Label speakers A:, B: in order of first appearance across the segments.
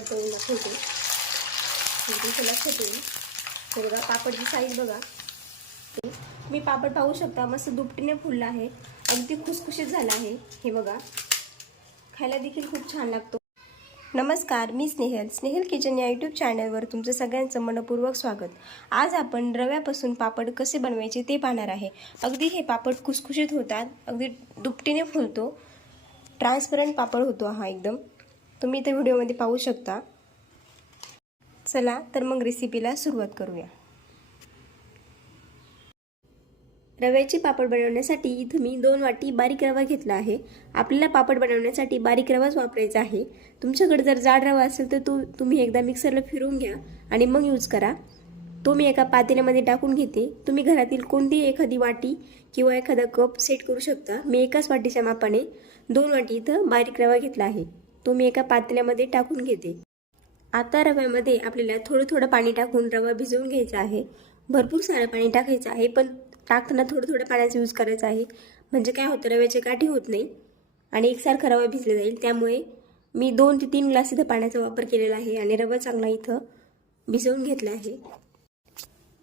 A: तळून दाखवते त्याला इथे हे बघा पापडची साईज बघा. तुम्ही पापड पाहू शकता मस्त दुपटीने फुलला आहे अगदी खुसखुशीत झाला आहे. हे बघा. खायला देखील खूप छान लागतो. नमस्कार मी स्नेहल. स्नेहल किचन या यूट्यूब चॅनलवर तुमचं सगळ्यांचं मनपूर्वक स्वागत. आज आपण रव्यापासून पापड कसे बनवायचे ते पाहणार आहे. अगदी हे पापड खुसखुशीत होतात. अगदी दुपटीने फुलतो. ट्रान्सपरंट पापड होतो हा एकदम. तुम्ही इथे व्हिडिओमध्ये पाहू शकता. चला तर मग रेसिपीला सुरुवात करूया. रव्याचे पापड बनवण्यासाठी इथं मी दोन वाटी बारीक रवा घेतला आहे. आपल्याला पापड बनवण्यासाठी बारीक रवाच वापरायचा आहे. तुमच्याकडे जर जाड रवा असेल तर तो तुम्ही एकदा मिक्सरला फिरून घ्या आणि मग यूज करा. तो मी एका पातेल्यामध्ये टाकून घेते. तुम्ही घरातील कोणतीही एखादी वाटी किंवा एखादा कप सेट करू शकता. मी एकाच वाटीच्या मापाने दोन वाटी इथं बारीक रवा घेतला आहे. तो मी एका पातेल्यामध्ये टाकून घेते. आता रव्यामध्ये आपल्याला थोडं थोडं पाणी टाकून रवा भिजवून घ्यायचा आहे. भरपूर सारं पाणी टाकायचं आहे पण टाकताना थोडं थोडं पाण्याचा यूज करायचा आहे. म्हणजे काय होतं रव्याची गाठी होत नाही आणि एकसारखा रवा भिजला जाईल. त्यामुळे मी दोन ते तीन ग्लास इथं पाण्याचा वापर केलेला आहे आणि रवा चांगला इथं भिजवून घेतला आहे.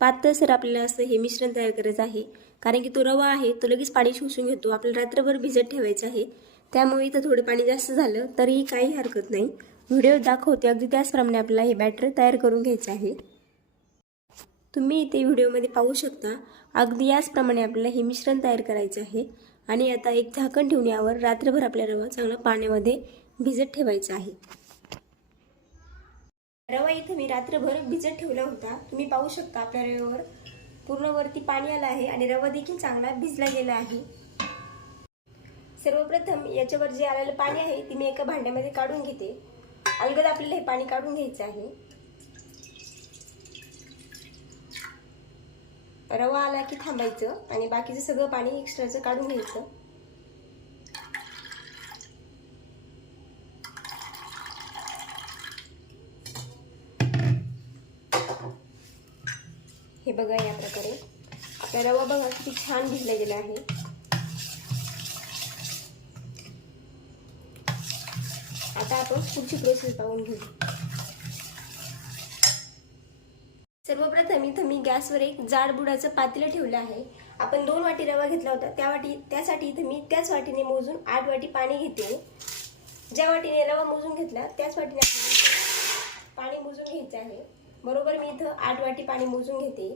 A: पातळसर आपल्याला असं हे मिश्रण तयार करायचं आहे. कारण की तो रवा आहे तो लगेच पाणी शोषून घेतो. आपल्याला रात्रभर भिजत ठेवायचं आहे. त्यामुळे इथं थोडं पाणी जास्त झालं तरीही काही हरकत नाही. व्हिडिओ दाखवते. अगदी त्याचप्रमाणे आपल्याला हे बॅटर तयार करून घ्यायचं आहे. तुम्ही इथे व्हिडिओमध्ये पाहू शकता. अगदी याचप्रमाणे आपल्याला हे मिश्रण तयार करायचं आहे. आणि आता एक झाकण ठेवून यावर रात्रभर आपला रवा चांगला पाण्यामध्ये भिजत ठेवायचा आहे. रवा इथं मी रात्रभर भिजत ठेवला होता. तुम्ही पाहू शकता आपल्या रव्यावर पूर्णवरती पाणी आलं आहे आणि रवा देखील चांगला भिजला गेला आहे. सर्वप्रथम याच्यावर जे आलेलं पाणी आहे ते मी एका भांड्यामध्ये काढून घेते. अलगद आपल्याला हे पाणी काढून घ्यायचं आहे. रवा आला की थांबायचं आणि बाकीचं सगळं पाणी एक्स्ट्राचं काढून घ्यायचं. हे बघा या प्रकारे. आपला रवा बघा किती छान भिजला गेला आहे. आता आपण पुढची प्रोसेस पाहून घेऊ. सर्वप्रथम इथं मी गॅसवर एक जाड बुडाचं पातेलं ठेवलं आहे. आपण दोन वाटी रवा घेतला होता. त्या वाटी त्यासाठी इथं मी त्याच वाटीने मोजून आठ वाटी पाणी घेते. ज्या वाटीने रवा मोजून घेतला त्याच वाटीने पाणी मोजून घ्यायचं आहे. बरोबर मी इथं आठ वाटी पाणी मोजून घेते.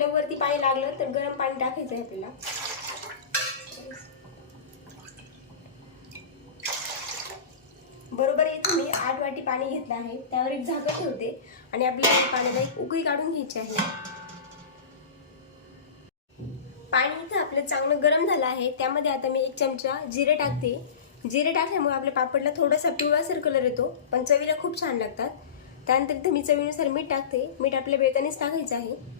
A: आपल्या वरती पाणी लागलं तर गरम पाणी टाकायचं आहे आपल्याला बरोबर इथे मी आठ वाटी पाणी घेतलं आहे त्यावर एक झाकण ठेवते आणि आपल्याला पाण्याला एक उकळी काढून घ्यायची आहे. पाणी इथं आपलं चांगलं गरम झालं आहे त्यामध्ये आता मी एक चमचा जिरे टाकते. जिरे टाकल्यामुळे आपल्या पापडला थोडासा पिवळासर कलर येतो पण चवीला खूप छान लागतात. त्यानंतर इथं मी चवीनुसार मीठ टाकते. मीठ आपल्या बेतानेच टाकायचं आहे.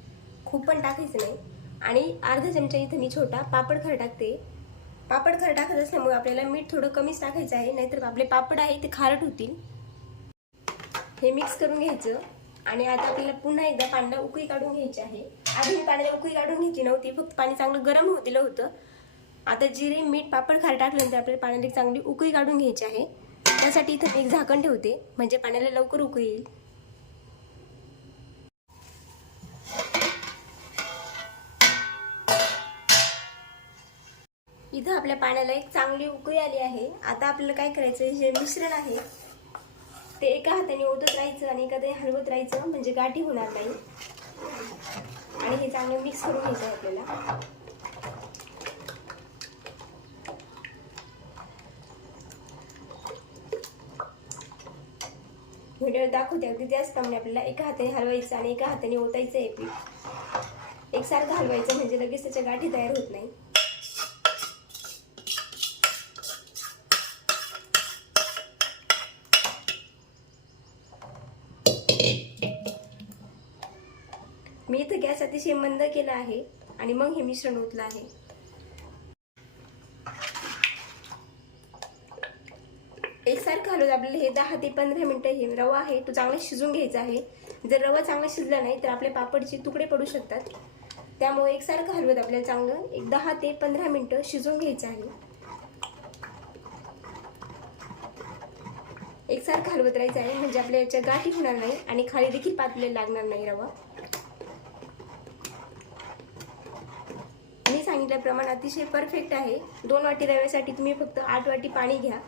A: खूप पण टाकायचं नाही. आणि अर्धा चमचा इथं मी छोटा पापड खर टाकते. पापड खर टाकत असल्यामुळे आपल्याला मीठ थोडं कमीच टाकायचं आहे नाहीतर आपले पापड आहे ते खारट होतील. हे मिक्स करून घ्यायचं. आणि आता आपल्याला पुन्हा एकदा पाण्याला उकळी काढून घ्यायची आहे. आधी मी पाण्याला उकळी काढून घेतली नव्हती फक्त पाणी चांगलं गरम होत होतं. आता जिरे मीठ पापड खार टाकल्यानंतर आपल्याला पाण्याला एक चांगली उकळी काढून घ्यायची आहे. त्यासाठी इथं मी एक झाकण ठेवते. म्हणजे पाण्याला लवकर उकळी येईल. इथं आपल्या पाण्याला एक चांगली उकळी आली आहे. आता आपल्याला काय करायचं जे मिश्रण आहे. ते एका हाताने ओतत राहायचं आणि एका हाताने हलवत राहायचं म्हणजे गाठी होणार नाही. आणि हे चांगलं मिक्स करून घ्यायचं आहे आपल्याला. व्हिडिओ दाखवते अगदी त्याचप्रमाणे आपल्याला एका हाताने हलवायचं आणि एका हाताने ओतायचं आहे पीठ. एकसारखं हलवायचं म्हणजे लगेच त्याच्या गाठी तयार होत नाही मी इथं गॅस अतिशय मंद केला आहे आणि मग हे मिश्रण ओतलं आहे. एकसारखं हलवत आपल्याला हे दहा ते पंधरा मिनटं हे रवा आहे तो चांगला शिजून घ्यायचा आहे. जर रवा चांगला शिजला नाही तर आपल्या पापडचे तुकडे पडू शकतात. त्यामुळे एकसारखं हलवत आपल्याला चांगलं एक दहा ते पंधरा मिनटं शिजून घ्यायचं आहे. एकसारखं हलवत राहायचं आहे म्हणजे आपल्या याच्या गाठी होणार नाही आणि खाली देखील पातळी लागणार नाही रवा. सांगितल्याप्रमाणे अतिशय परफेक्ट आहे. दोन वाटी रव्यासाठी तुम्ही फक्त आठ वाटी पाणी घ्या.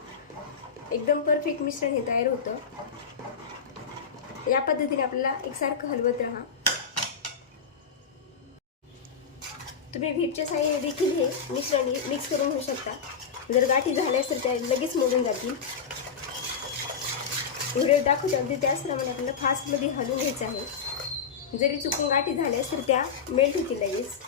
A: एकदम परफेक्ट मिश्रण हे तयार होतं. या पद्धतीने आपल्याला एकसारखं हलवत राहा. तुम्ही व्हीपच्या साह्याने देखील हे मिश्रण मिक्स करून घेऊ शकता. जर गाठी झाल्यास तर त्या लगेच मोडून जातील. व्हिडिओ दाखवते अगदी त्याचप्रमाणे आपल्याला फास्टमध्ये हलवून घ्यायचं आहे. जरी चुकून गाठी झाल्यास तर त्या मेल्ट होतील लगेच.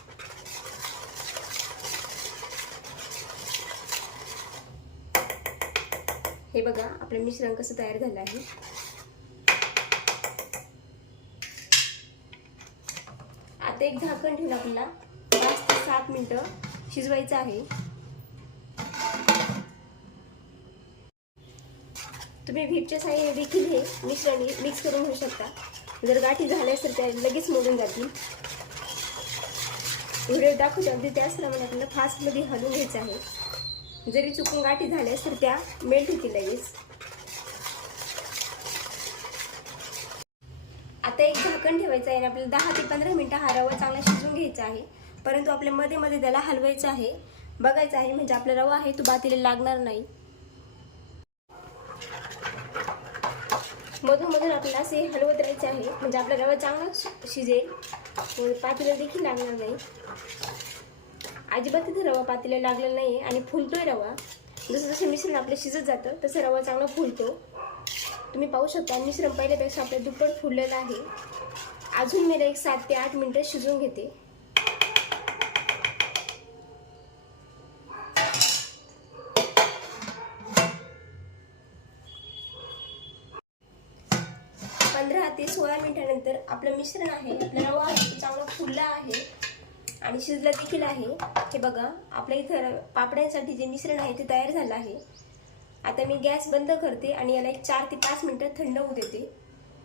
A: हे बघा आपलं मिश्रण कसं तयार झालं आहे. आता एक झाकण ठेवून आपल्याला पाच ते सात मिनिटं शिजवायचं आहे. तुम्ही व्हीपच्या साह्याने देखील हे मिश्रण मिक्स करून घेऊ शकता. जर गाठी झाल्यास तर त्या लगेच मोडून जातील. व्हिडिओ दाखवतो अगदी त्याचप्रमाणे आपल्याला फास्टमध्ये हलवून घ्यायचं आहे. जरी चुकून गाठी झाल्यास तर त्या मेल्ट होतील लगेच. आता एक झाकण ठेवायचं आहे आणि आपल्याला दहा ते पंधरा मिनटं हा रवा चांगला शिजून घ्यायचा आहे. परंतु आपल्या मध्ये मध्ये त्याला हलवायचं आहे. बघायचं आहे म्हणजे आपला रवा आहे तो बातीला लागणार नाही. मधून मधून आपल्याला असे हलवत राहायचे आहे. म्हणजे आपला रवा चांगला शिजेल. पातीला देखील लागणार नाही. अजिबात तिथे रवा पातीला लागलेला नाही आणि फुलतोय रवा. जसं जसं मिश्रण आपलं शिजत जातं तसं रवा चांगला फुलतो. तुम्ही पाहू शकता मिश्रण पहिल्यापेक्षा आपल्या दुप्पट फुललेलं आहे. अजून मी एक सात ते आठ मिनटं शिजवून घेते. पंधरा ते सोळा मिनिटानंतर आपलं मिश्रण आहे आपला रवा चांगला फुलला आहे. आणि शिजला देखील आहे. हे बघा आपल्या इथं पापड्यांसाठी जे मिश्रण आहे ते तयार झालं आहे. आता मी गॅस बंद करते आणि याला एक चार ते पाच मिनटं थंड होऊ देते.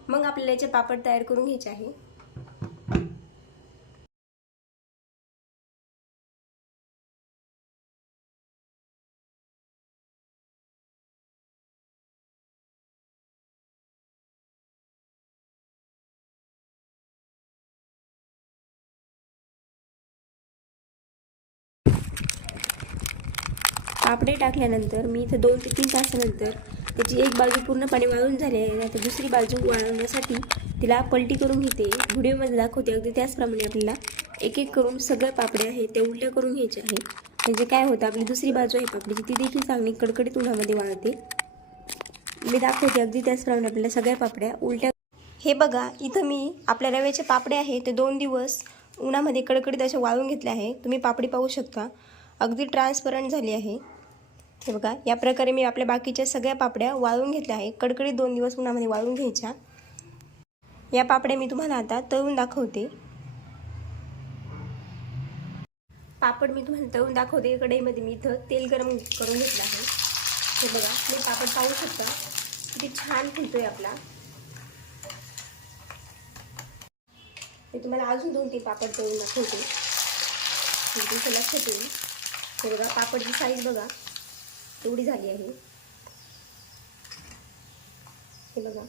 A: मग आपल्याला याचे पापड तयार करून घ्यायचे आहे. पापडे टाकल्यानंतर मी इथं दोन ते तीन तासानंतर त्याची एक बाजू पूर्णपणे वाळून झाली आहे. आता दुसरी बाजू वाळवण्यासाठी तिला पलटी करून घेते. व्हिडिओमध्ये दाखवते. अगदी त्याचप्रमाणे आपल्याला एक एक करून सगळ्या पापड्या आहेत त्या उलट्या करून घ्यायच्या आहे म्हणजे काय होतं आपली दुसरी बाजू आहे पापडीची ती देखील चांगली कडकडीत उन्हामध्ये वाळते. मी दाखवते. अगदी त्याचप्रमाणे आपल्याला सगळ्या पापड्या उलट्या हे बघा इथं मी आपल्या रव्याचे पापडे आहे ते दोन दिवस उन्हामध्ये कडकडीत असे वाळून घेतले आहे. तुम्ही पापडी पाहू शकता. अगदी ट्रान्सपरंट झाली आहे. हे बघा या प्रकारे मी आपल्या बाकीच्या सगळ्या पापड्या वाळून घेतल्या आहे कडकडीत दोन दिवस उन्हामध्ये वाळून घ्यायच्या. या पापड्या मी तुम्हाला आता तळून दाखवते. पापड मी तुम्हाला तळून दाखवते. कढईमध्ये मी इथं तेल गरम करून घेतलं आहे. हे बघा मी पापड पाहू शकता. किती छान फुलतोय आपला. मी तुम्हाला अजून दोन तीन पापड तळून दाखवते. लक्ष लक्षात येईल हे बघा पापडची साईज बघा. एवढी झाली आहे. हे बघा.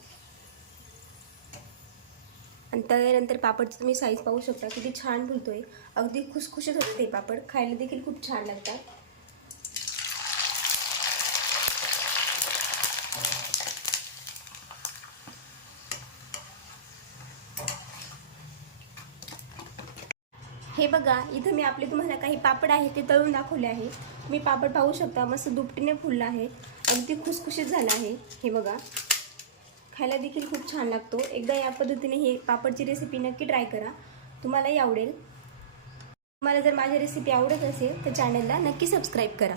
A: आणि तळल्यानंतर पापडची तुम्ही साईज पाहू शकता. किती छान फुलतोय. अगदी खुसखुशीत होते ते पापड. खायला देखील खूप छान लागतात. हे बघा इथं मी आपले तुम्हाला काही पापड आहे ते तळून दाखवले आहे तुम्ही पापड पाहू शकता मस्त दुपटीने फुललं आहे. अगदी खुसखुशीत झालं आहे. हे बघा खायला देखील खूप छान लागतो. एकदा या पद्धतीने हे पापडची रेसिपी नक्की ट्राय करा. तुम्हालाही आवडेल. तुम्हाला जर माझी रेसिपी आवडत असेल तर चॅनलला नक्की सबस्क्राईब करा.